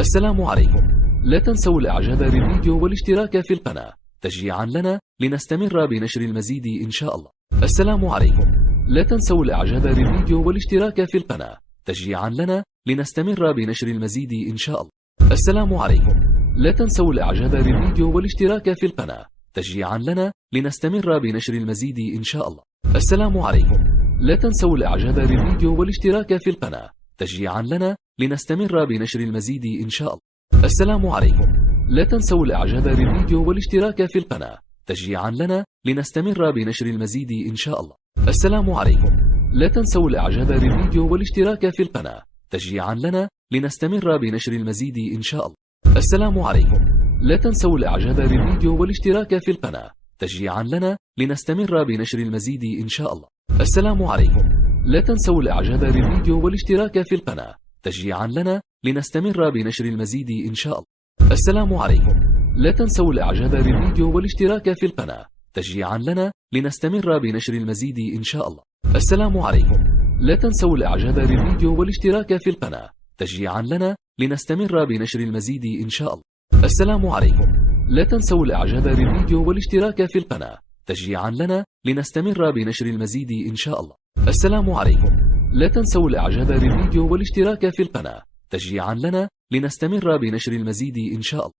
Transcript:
السلام عليكم. لا تنسوا الاعجاب بالفيديو والاشتراك في القناة تشجيعا لنا لنستمر بنشر المزيد إن شاء الله. السلام عليكم. لا تنسوا الاعجاب بالفيديو والاشتراك في القناة تشجيعا لنا لنستمر بنشر المزيد إن شاء الله. السلام عليكم. لا تنسوا الاعجاب بالفيديو والاشتراك في القناة تشجيعا لنا لنستمر بنشر المزيد إن شاء الله. السلام عليكم. لا تنسوا الاعجاب بالفيديو والاشتراك في القناة تشجيعا لنا لنستمر بنشر المزيد إن شاء الله. السلام عليكم. لا تنسوا الاعجاب بالفيديو والاشتراك في القناة تشجيعا لنا لنستمر بنشر المزيد إن شاء الله. السلام عليكم. لا تنسوا الاعجاب بالفيديو والاشتراك في القناة تشجيعا لنا لنستمر بنشر المزيد إن شاء الله. السلام عليكم. لا تنسوا الاعجاب بالفيديو والاشتراك في القناة تشجيعا لنا لنستمر بنشر المزيد إن شاء الله. السلام عليكم. لا تنسوا الاعجاب بالفيديو والاشتراك في القناة تشجيعا لنا لنستمر بنشر المزيد إن شاء الله. السلام عليكم. لا تنسوا الاعجاب بالفيديو والاشتراك في القناة تشجيعا لنا لنستمر بنشر المزيد إن شاء الله. السلام عليكم. لا تنسوا الاعجاب بالفيديو والاشتراك في القناة تشجيعا لنا لنستمر بنشر المزيد إن شاء الله. السلام عليكم. لا تنسوا الاعجاب بالفيديو والاشتراك في القناة تشجيعا لنا لنستمر بنشر المزيد إن شاء الله. السلام عليكم. لا تنسوا الاعجاب بالفيديو والاشتراك في القناة تشجيعا لنا لنستمر بنشر المزيد إن شاء الله.